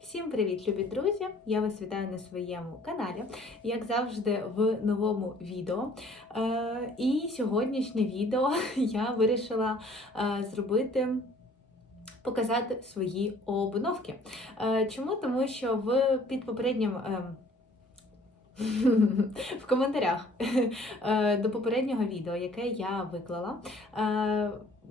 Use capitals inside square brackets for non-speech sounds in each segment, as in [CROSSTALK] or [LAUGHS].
Всім привіт, любі друзі! Я вас вітаю на своєму каналі, як завжди, в новому відео. Е, і сьогоднішнє відео [LAUGHS] я вирішила е, зробити. Показати свої обновки. Е, чому? Тому що в під попереднім [LAUGHS] в коментарях [LAUGHS] до попереднього відео, яке я виклала,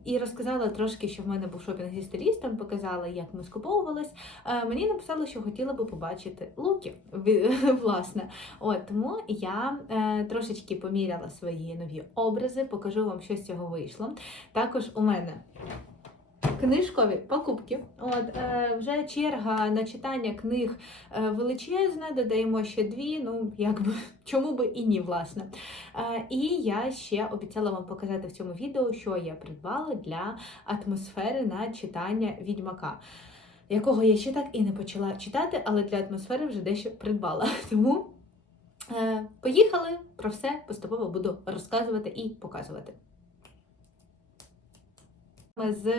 і розказала трошки, що в мене був шопінг зі стилістом, показала, як ми скуповувались. Е, Мені написали, що хотіла би побачити луки. [LAUGHS] Власне, от тому я е, трошечки поміряла свої нові образи, покажу вам, що з цього вийшло. Також у мене. Книжкові покупки. От е, вже черга на читання книг е, величезна, додаємо ще дві. Ну якби [LAUGHS] чому би і ні, власне. Е, і я ще обіцяла вам показати в цьому відео, що я придбала для атмосфери на читання відьмака. Якого я ще так і не почала читати, але для атмосфери вже дещо придбала. [LAUGHS] Тому е, поїхали про все поступово буду розказувати і показувати з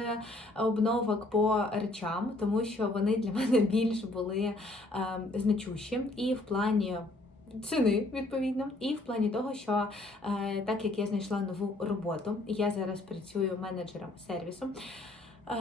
обновок по речам, тому що вони для [LAUGHS] мене більш були е, значущі і в плані. Ціни, відповідно, і в плані того, що е, так як я знайшла нову роботу, я зараз працюю менеджером сервісу. Е,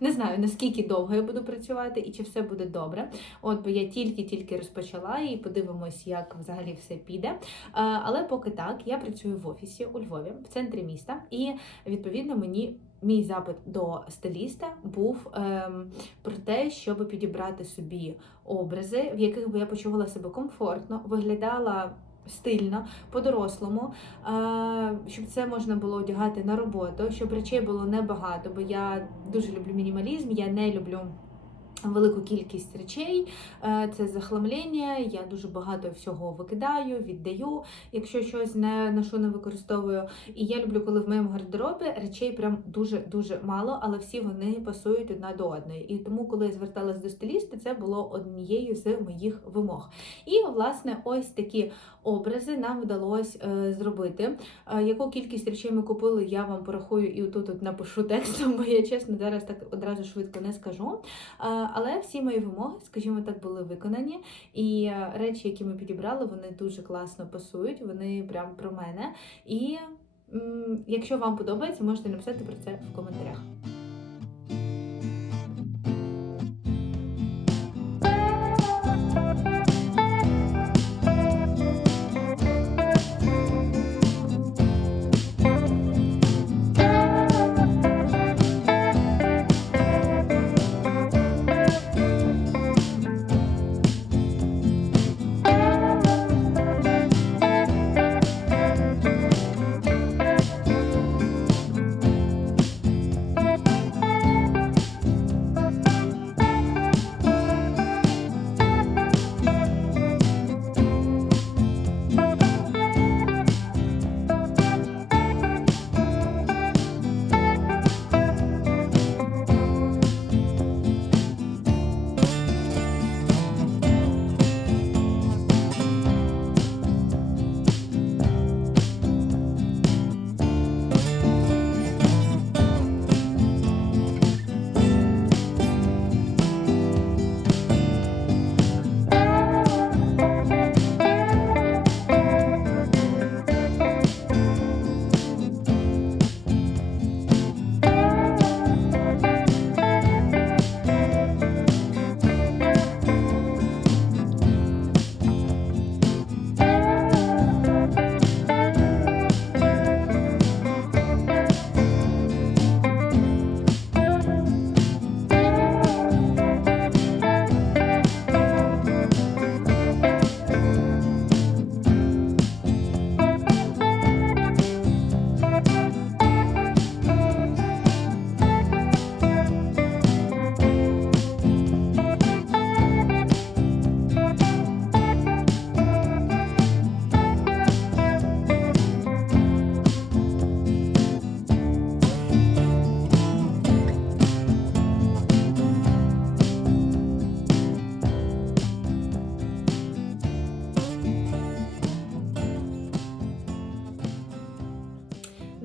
не знаю наскільки довго я буду працювати і чи все буде добре. От, бо я тільки-тільки розпочала і подивимось, як взагалі все піде. Е, але поки так, я працюю в офісі у Львові, в центрі міста, і відповідно мені мій запит до стиліста був ем, про те, щоб підібрати собі образи, в яких би я почувала себе комфортно, виглядала. Стильно, по-дорослому, е, щоб це можна було одягати на роботу, щоб речей було небагато, бо я дуже люблю мінімалізм, я не люблю велику кількість речей, Е, це захламлення, я дуже багато всього викидаю, віддаю, якщо щось не ношу, не використовую. І я люблю, коли в моєму гардеробі речей прям дуже-дуже мало, але всі вони пасують одна до одної. І тому, коли я зверталась до стиліста, це було однією з моїх вимог. І, власне, ось такі образи нам вдалося е, зробити. Е, яку кількість речей ми купили, я вам порахую і отут от напишу текстом, бо я чесно зараз так одразу швидко не скажу. Але всі мої вимоги, скажімо так, були виконані. І е, речі, які ми підібрали, вони дуже класно пасують, вони прям про мене. І якщо вам подобається, можете написати про це в коментарях.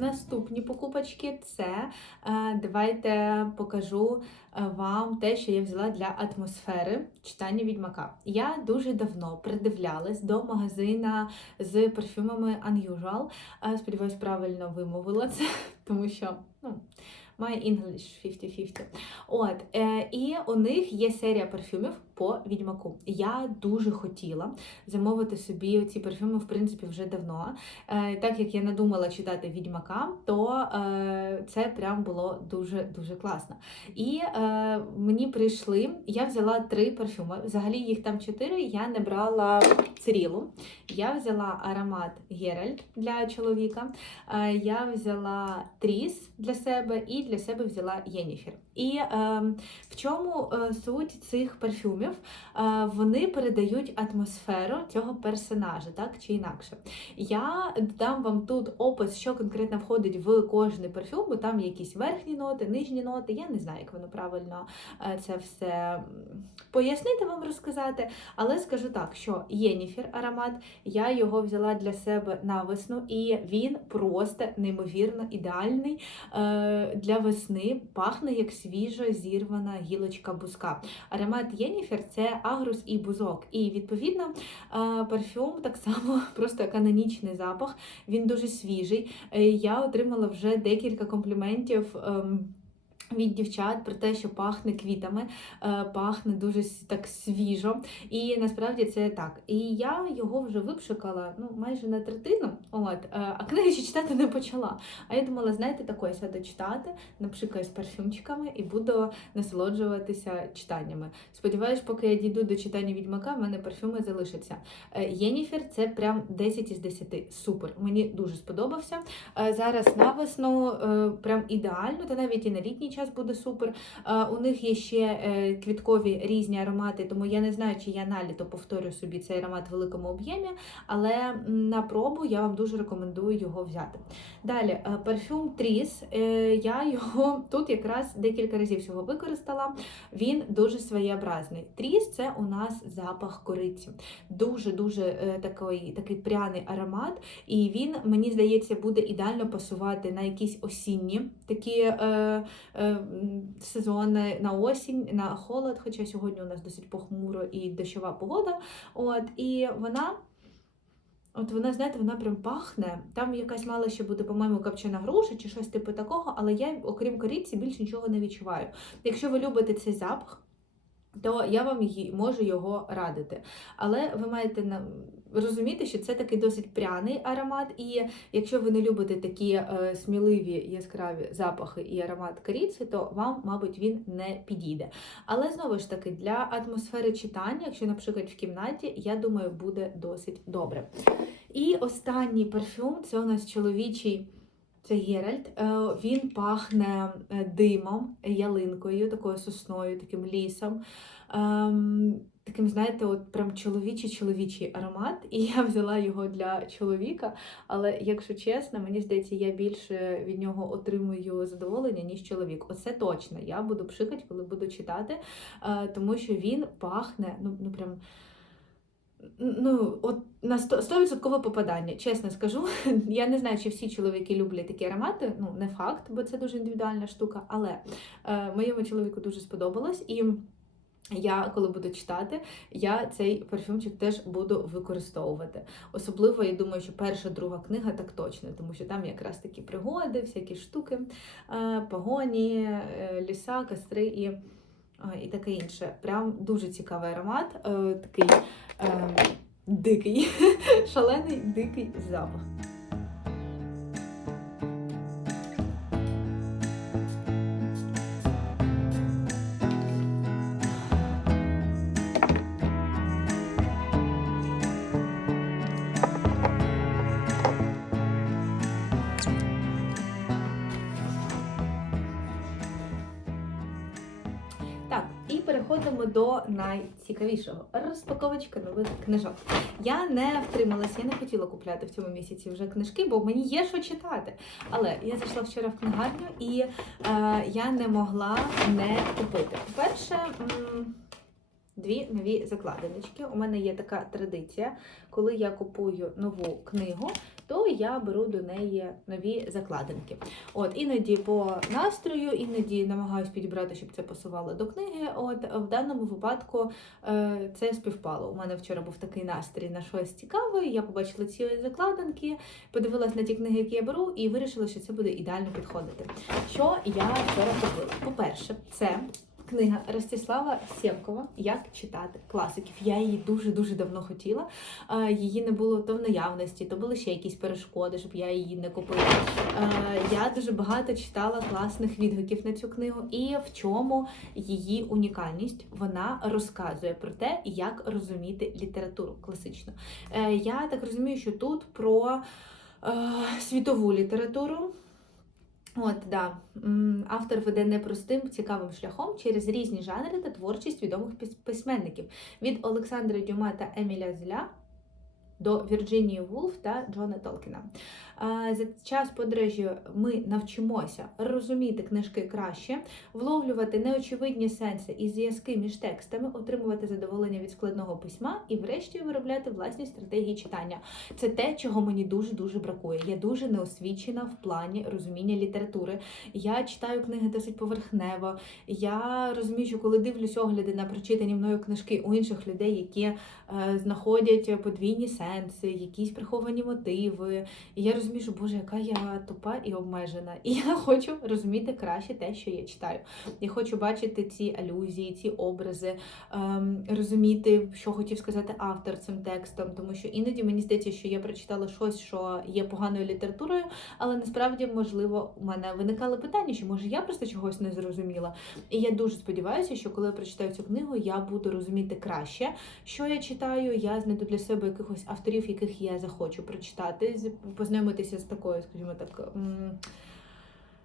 Наступні покупочки це е, давайте покажу е, вам те, що я взяла для атмосфери читання відьмака. Я дуже давно придивлялась до магазина з парфюмами Unusual. Е, Сподіваюсь, правильно вимовила це, [LAUGHS] тому що ну, My English 50-50. От, і у них є серія парфюмів по відьмаку. Я дуже хотіла замовити собі ці парфюми, в принципі, вже давно. Е, так як я надумала читати відьмака, то е, це прям було дуже дуже класно. І е, мені прийшли, я взяла три парфюми. Взагалі їх там чотири. Я не брала Цирілу. Я взяла аромат Геральт для чоловіка. Е, я взяла Тріс для себе і для себе взяла Єніфір. І е, в чому е, суть цих парфюмів? Е, вони передають атмосферу цього персонажа, так чи інакше. Я дам вам тут опис, що конкретно входить в кожний парфюм, бо там є якісь верхні ноти, нижні ноти. Я не знаю, як воно правильно е, це все пояснити вам розказати. Але скажу так, що Єніфір аромат, я його взяла для себе на весну, і він просто неймовірно ідеальний е, для весни. Пахне як свіжо зірвана гілочка бузка. Аромат Єніфер це агрус і бузок. І відповідно е, парфюм так само [LAUGHS] просто канонічний запах. Він дуже свіжий. Е, Я отримала вже декілька компліментів. Від дівчат про те, що пахне квітами, е, пахне дуже так свіжо. І насправді це так. І я його вже випшикала ну, майже на третину. От, е, а книги ще читати не почала. А я думала, знаєте, такое сяду читати, напшикаю з парфюмчиками і буду насолоджуватися читаннями. Сподіваюсь, поки я дійду до читання відьмака, в мене парфюми залишаться. Е, Єніфер це прям 10 із 10. Супер. Мені дуже сподобався. Зараз на весну прям ідеально, та навіть і на літній час буде супер. У них є ще е, квіткові різні аромати, тому я не знаю, чи я на літо повторю собі цей аромат в великому об'ємі, але на пробу я вам дуже рекомендую його взяти. Далі, е, парфюм Тріс. Е, Я його [LAUGHS] тут якраз декілька разів всього використала. Він дуже своєобразний. Тріс це у нас запах кориці. Дуже-дуже такий, такий пряний аромат, і він, мені здається, буде ідеально пасувати на якісь осінні такі е, е, сезони на осінь, на холод, хоча сьогодні у нас досить похмуро і дощова погода. От, і вона. От вона, знаєте, вона прям пахне. Там якась мала ще буде, по-моєму, копчена груша чи щось типу такого, але я, окрім кориці, більше нічого не відчуваю. Якщо ви любите цей запах, то я вам можу його радити. Але ви маєте на- розуміти, що це такий досить пряний аромат, і якщо ви не любите такі е, сміливі яскраві запахи і аромат кориці, то вам, мабуть, він не підійде. Але знову ж таки, для атмосфери читання, якщо, наприклад, в кімнаті, я думаю, буде досить добре. І останній парфюм це у нас чоловічий. Це Геральт. Е, Він пахне е, димом, ялинкою, такою сосною, таким лісом. Таким, знаєте, от прям чоловічий чоловічий аромат. І я взяла його для чоловіка. Але, якщо чесно, мені здається, я більше від нього отримую задоволення, ніж чоловік. Оце точно. Я буду пшикати, коли буду читати, е, тому що він пахне, ну, ну прям. Ну, от на 100%, 100% попадання, чесно скажу. [LAUGHS] Я не знаю, чи всі чоловіки люблять такі аромати. Ну, не факт, бо це дуже індивідуальна штука. Але е, моєму чоловіку дуже сподобалось. І я, коли буду читати, я цей парфюмчик теж буду використовувати. Особливо, я думаю, що перша, друга книга так точно, тому що там якраз такі пригоди, всякі штуки, е, погоні, е, ліса, костри і, е, і таке інше. Прям дуже цікавий аромат, такий дикий, [LAUGHS] шалений дикий запах. До найцікавішого розпаковочка нових книжок. Я не втрималася, я не хотіла купляти в цьому місяці вже книжки, бо мені є що читати. Але я зайшла вчора в книгарню і е, я не могла не купити. По-перше, дві нові закладиночки. У мене є така традиція, коли я купую нову книгу, то я беру до неї нові закладинки. От іноді по настрою, іноді намагаюсь підібрати, щоб це пасувало до книги. От в даному випадку е, це співпало. У мене вчора був такий настрій на щось цікаве. Я побачила ці закладинки, подивилась на ті книги, які я беру, і вирішила, що це буде ідеально підходити. Що я вчора купила? По-перше, це. Книга Ростислава Сєвкова Як читати класиків. Я її дуже дуже давно хотіла. Е, Її не було то в наявності, то були ще якісь перешкоди, щоб я її не купила. Е, Я дуже багато читала класних відгуків на цю книгу. І в чому її унікальність? Вона розказує про те, як розуміти літературу класичну. Е, Я так розумію, що тут про світову літературу. От, да. Автор веде непростим цікавим шляхом через різні жанри та творчість відомих пис- письменників від Олександра Дюма та Еміля Зля до Вірджинії Вулф та Джона Толкіна. За час подорожі ми навчимося розуміти книжки краще, вловлювати неочевидні сенси і зв'язки між текстами, отримувати задоволення від складного письма і, врешті, виробляти власні стратегії читання. Це те, чого мені дуже дуже бракує. Я дуже неосвічена в плані розуміння літератури. Я читаю книги досить поверхнево. Я розумію, що коли дивлюсь огляди на прочитані мною книжки у інших людей, які е, знаходять подвійні сенси, якісь приховані мотиви. І я розумію, що Боже, яка я тупа і обмежена. І я хочу розуміти краще те, що я читаю. Я хочу бачити ці алюзії, ці образи, ем, розуміти, що хотів сказати автор цим текстом, тому що іноді мені здається, що я прочитала щось, що є поганою літературою, але насправді, можливо, у мене виникали питання, що може я просто чогось не зрозуміла. І я дуже сподіваюся, що коли я прочитаю цю книгу, я буду розуміти краще, що я читаю. Я знайду для себе якихось авторів, яких я захочу прочитати, познайомитися з такою, скажімо так.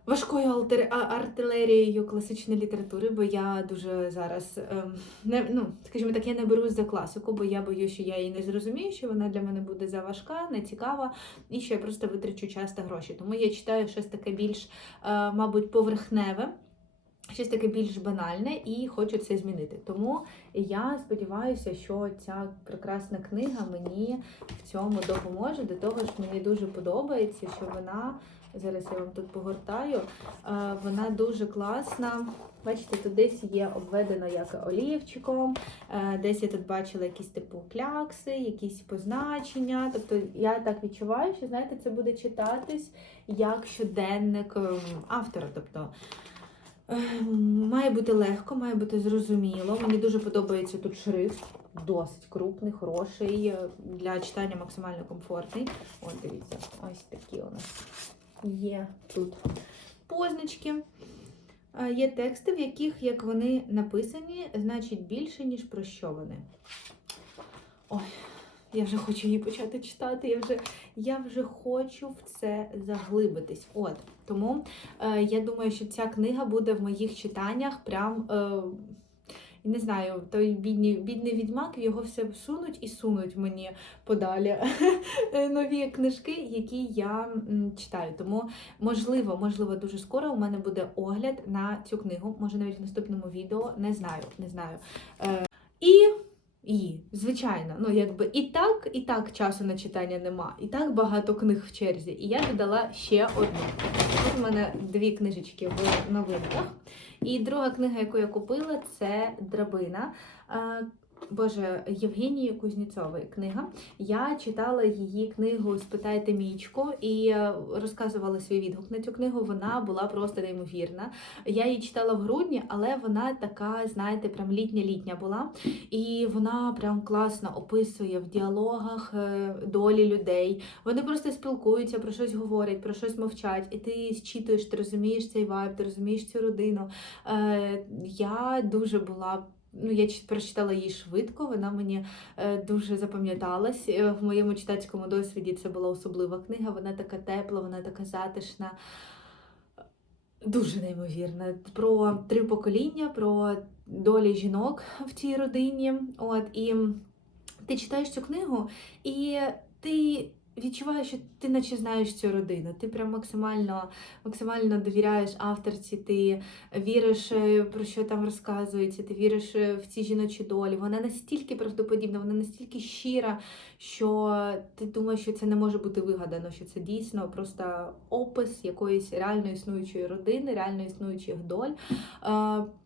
Важкою артилерією класичної літератури, бо я дуже зараз ем, не ну, скажімо так, я не берусь за класику, бо я боюся, що я її не зрозумію, що вона для мене буде заважка, не цікава, і що я просто витрачу час та гроші. Тому я читаю щось таке більш, е, мабуть, поверхневе. Щось таке більш банальне і хочу це змінити. Тому я сподіваюся, що ця прекрасна книга мені в цьому допоможе. До того ж, мені дуже подобається, що вона зараз я вам тут погортаю. е, Вона дуже класна. Бачите, тут десь є обведено як олівчиком, е, десь я тут бачила якісь типу клякси, якісь позначення. Тобто я так відчуваю, що знаєте, це буде читатись як щоденник автора. Тобто Має бути легко, має бути зрозуміло. Мені дуже подобається тут шрифт, досить крупний, хороший, е, для читання максимально комфортний. Ось дивіться, ось такі у нас є тут позначки. Е, Є тексти, в яких, як вони написані, значить більше, ніж про що вони. Ой, я вже хочу її почати читати. Я вже, я вже хочу в це заглибитись. От тому е, я думаю, що ця книга буде в моїх читаннях прям. Е, не знаю, той бідний, бідний відьмак, його все сунуть і сунуть мені подалі нові книжки, які я читаю. Тому, можливо, можливо, дуже скоро у мене буде огляд на цю книгу. Може, навіть в наступному відео. Не знаю, не знаю. Е, і і, звичайно, ну якби і так, і так часу на читання нема, і так багато книг в черзі. І я додала ще одну. Тут у мене дві книжечки в новинках. І друга книга, яку я купила, це Драбина. Боже, Євгенії Кузнєцової книга. Я читала її книгу Спитайте Мічку і е, розказувала свій відгук на цю книгу. Вона була просто неймовірна. Я її читала в грудні, але вона така, знаєте, прям літня-літня була. І вона прям класно описує в діалогах е, долі людей. Вони просто спілкуються, про щось говорять, про щось мовчать, і ти зчитуєш, ти розумієш цей вайб, ти розумієш цю родину. Е, Я дуже була. Ну, я прочитала її швидко, вона мені е, дуже запам'яталась. Е, В моєму читацькому досвіді це була особлива книга. Вона така тепла, вона така затишна. Дуже неймовірна. Про три покоління, про долі жінок в цій родині. От і ти читаєш цю книгу, і ти відчуваєш, що ти наче знаєш цю родину. Ти прям максимально, максимально довіряєш авторці, ти віриш, е, про що там розказується, ти віриш е, в ці жіночі долі. Вона настільки правдоподібна, вона настільки щира, що ти думаєш, що це не може бути вигадано, що це дійсно просто опис якоїсь реально існуючої родини, реально існуючих доль.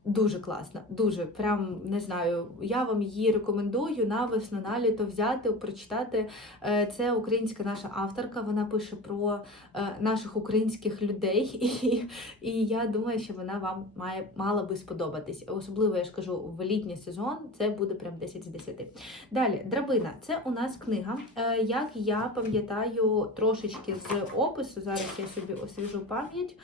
Дуже класна, дуже прям не знаю. Я вам її рекомендую на весну, на літо взяти, прочитати. Е, Це українська наша авторка. Вона пише про е, наших українських людей, [LAUGHS] і, і я думаю, що вона вам має мала би сподобатись. Особливо я ж кажу, в літній сезон це буде прям 10 з 10. Далі, драбина. Це у нас книга. Е, Як я пам'ятаю трошечки з опису. Зараз я собі освіжу пам'ять.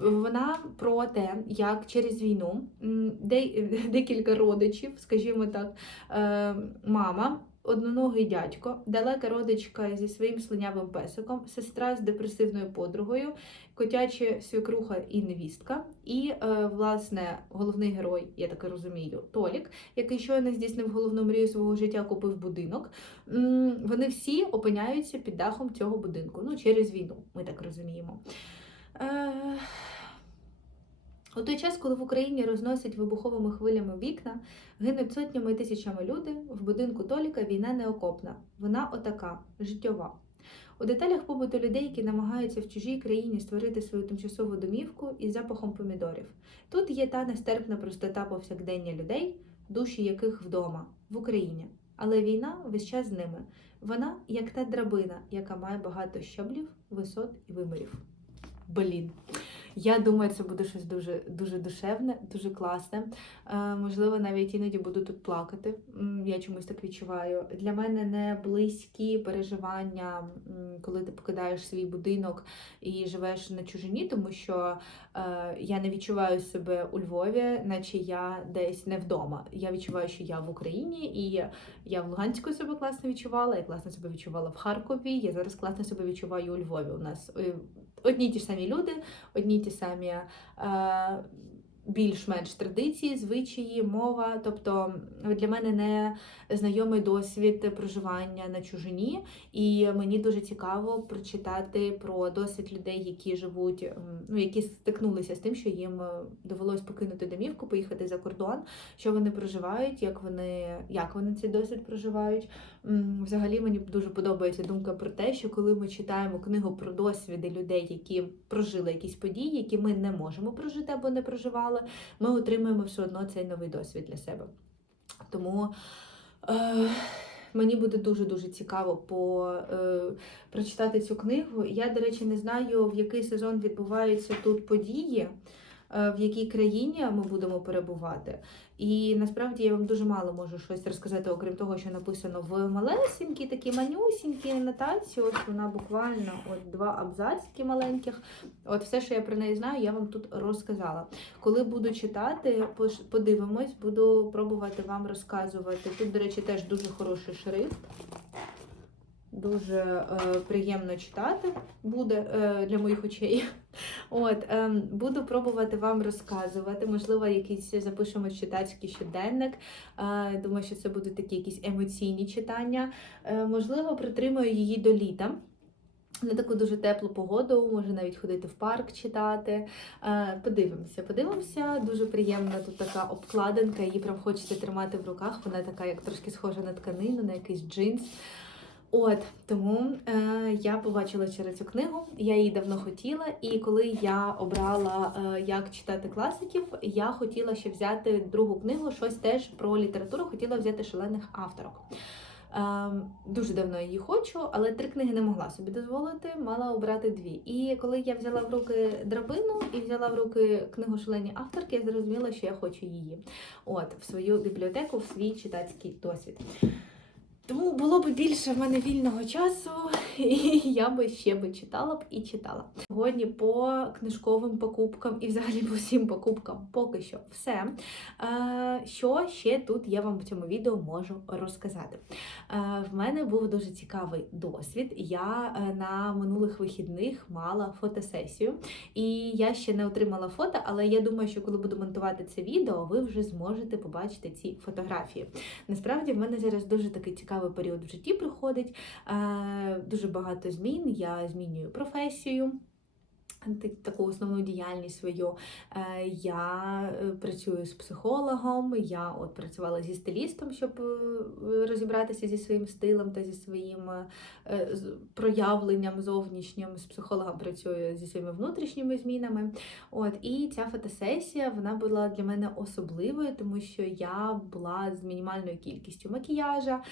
Вона про те, як через війну [LAUGHS] декілька родичів, скажімо так, е, мама, одноногий дядько, далека родичка зі своїм слинявим песиком, сестра з депресивною подругою, котяча свекруха і невістка. І, е, власне, головний герой, я так розумію, Толік, який щойно здійснив головну мрію свого життя, купив будинок. Вони всі опиняються під дахом цього будинку. Ну, через війну, ми так розуміємо. Е, У той час, коли в Україні розносять вибуховими хвилями вікна, гинуть сотнями і тисячами люди, в будинку Толіка війна не окопна. Вона отака, життєва. У деталях побуту людей, які намагаються в чужій країні створити свою тимчасову домівку із запахом помідорів. Тут є та нестерпна простота повсякдення людей, душі яких вдома, в Україні. Але війна весь час з ними. Вона як та драбина, яка має багато щаблів, висот і вимірів. Блін. Я думаю, це буде щось дуже дуже душевне, дуже класне. Е, можливо, навіть іноді буду тут плакати. Я чомусь так відчуваю. Для мене не близькі переживання, коли ти покидаєш свій будинок і живеш на чужині, тому що я не відчуваю себе у Львові, наче я десь не вдома. Я відчуваю, що я в Україні, і я в Луганську себе класно відчувала, я класно себе відчувала в Харкові. Я зараз класно себе відчуваю у Львові. У нас е, одні ті самі люди, одні ті самі е, більш-менш традиції, звичаї, мова. Тобто для мене не знайомий досвід проживання на чужині, і мені дуже цікаво прочитати про досвід людей, які живуть, ну які стикнулися з тим, що їм е, довелось покинути домівку, поїхати за кордон, що вони проживають, як вони, як вони цей досвід проживають. Взагалі мені дуже подобається думка про те, що коли ми читаємо книгу про досвіди людей, які прожили якісь події, які ми не можемо прожити або не проживали, ми отримуємо все одно цей новий досвід для себе. Тому е, мені буде дуже-дуже цікаво по, е, прочитати цю книгу. Я, до речі, не знаю, в який сезон відбуваються тут події. Е, В якій країні ми будемо перебувати, і насправді я вам дуже мало можу щось розказати, окрім того, що написано в малесенькій, такі манюсінькі анотації. Ось вона буквально от два абзацики маленьких. От все, що я про неї знаю, я вам тут розказала. Коли буду читати, подивимось, буду пробувати вам розказувати. Тут, до речі, теж дуже хороший шрифт. Дуже е, приємно читати буде е, для моїх очей. [LAUGHS] От, е, буду пробувати вам розказувати. Можливо, якийсь запишемо читацький щоденник. Е, думаю, що це будуть такі якісь емоційні читання. Е, можливо, притримаю її до літа. На таку дуже теплу погоду, може навіть ходити в парк читати. Е, Подивимося, подивимося. Дуже приємна тут така обкладинка, її прям хочеться тримати в руках. Вона така, як трошки схожа на тканину, на якийсь джинс. От тому е, я побачила через цю книгу, я її давно хотіла, і коли я обрала, е, як читати класиків, я хотіла ще взяти другу книгу, щось теж про літературу, хотіла взяти шалених авторок. Е, дуже давно її хочу, але три книги не могла собі дозволити, мала обрати дві. І коли я взяла в руки драбину і взяла в руки книгу шалені авторки, я зрозуміла, що я хочу її. От, в свою бібліотеку, в свій читацький досвід. Тому було б більше в мене вільного часу, [LAUGHS] і я би ще би читала б і читала. Сьогодні по книжковим покупкам і взагалі по всім покупкам поки що все. Е, Що ще тут я вам в цьому відео можу розказати? Е, В мене був дуже цікавий досвід. Я е, на минулих вихідних мала фотосесію, і я ще не отримала фото, але я думаю, що коли буду монтувати це відео, ви вже зможете побачити ці фотографії. Насправді в мене зараз дуже такий цікавий цікавий період в житті приходить. Е, Дуже багато змін. Я змінюю професію. Таку основну діяльність свою Е, я е, працюю з психологом. Я от працювала зі стилістом, щоб е, розібратися зі своїм стилем та зі своїм проявленням зовнішнім. З психологом працюю зі своїми внутрішніми змінами. От і ця фотосесія вона була для мене особливою, тому що я була з мінімальною кількістю макіяжа.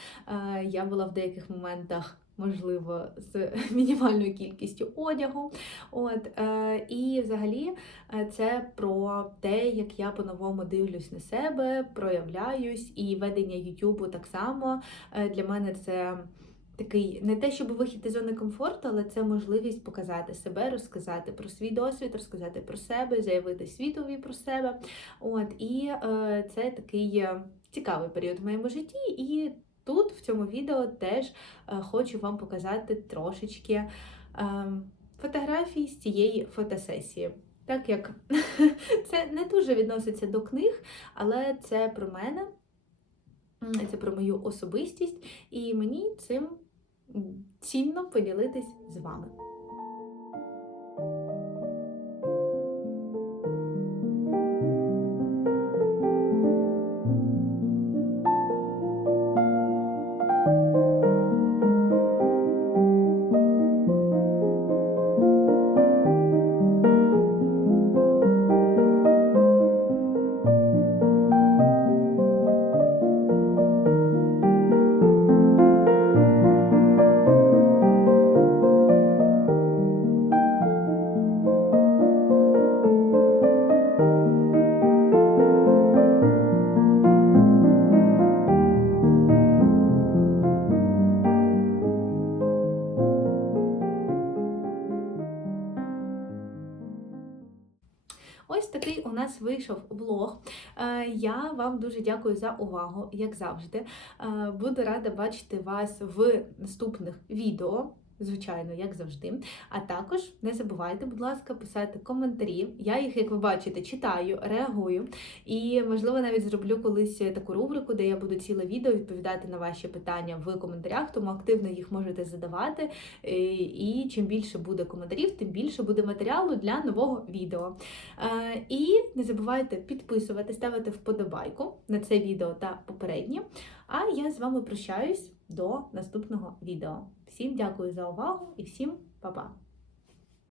Я була в деяких моментах. Можливо, з [LAUGHS] мінімальною кількістю одягу. От, е, і взагалі е, це про те, як я по-новому дивлюсь на себе, проявляюсь, і ведення Ютубу так само. Е, для мене це такий не те, щоб вихід із зони комфорту, але це можливість показати себе, розказати про свій досвід, розказати про себе, заявити світові про себе. От, і е, це такий е, цікавий період в моєму житті. І тут, в цьому відео, теж е, хочу вам показати трошечки. ем, фотографій з цієї фотосесії. Так як [LAUGHS] це не дуже відноситься до книг, але це про мене, це про мою особистість, і мені цим цінно поділитись з вами. Такий у нас вийшов влог. Е, Я вам дуже дякую за увагу, як завжди. Е, Буду рада бачити вас в наступних відео. Звичайно, як завжди. А також не забувайте, будь ласка, писати коментарі. Я їх, як ви бачите, читаю, реагую. І, можливо, навіть зроблю колись таку рубрику, де я буду ціле відео відповідати на ваші питання в коментарях, тому активно їх можете задавати. Е, І чим більше буде коментарів, тим більше буде матеріалу для нового відео. Е, І не забувайте підписувати, ставити вподобайку на це відео та попереднє. А я з вами прощаюсь до наступного відео. Всім дякую за увагу і всім па-па!